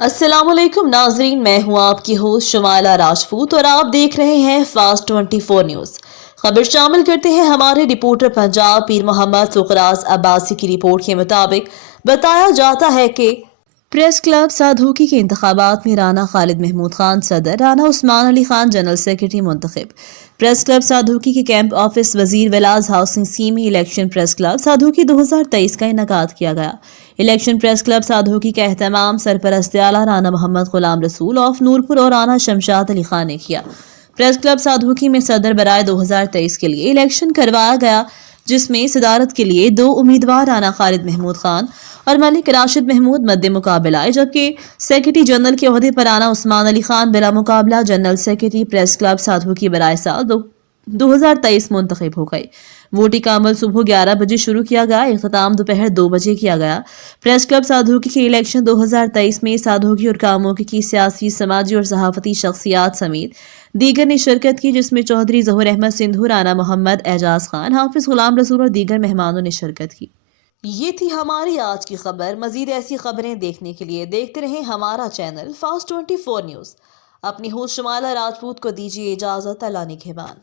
अस्सलाम वालेकुम नाजरीन, मैं हूं आपकी होस्ट शमाला राजपूत और आप देख रहे हैं फास्ट 24 न्यूज। खबर शामिल करते हैं हमारे रिपोर्टर पंजाब पीर मोहम्मद फुकराज अब्बासी की रिपोर्ट के मुताबिक बताया जाता है कि प्रेस क्लब साधुकी के इंतखाबात में राना खालिद महमूद खान सदर, राना उस्मान अली खान जनरल सेक्रेटरी मुंतखब। प्रेस क्लब साधुकी के camp office Wazir village housing सी में इलेक्शन प्रेस क्लब साधुकी 2023 का इनेकाद किया गया। इलेक्शन प्रेस क्लब साधुकी का एहतमाम सरपरस्त आला राना मोहम्मद गुलाम रसूल ऑफ नूरपुर और राना शमशाद अली खान ने किया। प्रेस क्लब साधुकी में सदर बराए 2023 के लिए इलेक्शन करवाया गया, जिसमें सदारत के लिए 2 उम्मीदवार राना खालिद महमूद खान और मलिक राशिद महमूद मद्दे मुकाबला आए, जबकि सेक्रेटरी जनरल के ओहदे पर राना उस्मान अली खान बिला मुकाबला जनरल सेक्रेटरी प्रेस क्लब साधुकी बराए साल 2023 मुंतखब हो गए। वोटिंग का अमल सुबह 11 बजे शुरू किया गया, इख्तिताम दोपहर 2 बजे किया गया। प्रेस क्लब साधुकी के इलेक्शन 2023 में साधुकी और कामों की सियासी, समाजी और सहाफती शख्सियात समेत दीगर ने शिरकत की, जिसमें चौधरी जहूर अहमद सिंधु, राना मोहम्मद एजाज खान, हाफिज गुलाम रसूल और दीगर मेहमानों ने शिरकत की। ये थी हमारी आज की खबर। मजीद ऐसी खबरें देखने के लिए देखते रहें हमारा चैनल फास्ट 24 न्यूज। अपनी होस्ट शमाला राजपूत को दीजिए इजाजत। अल्लाह निगहबान।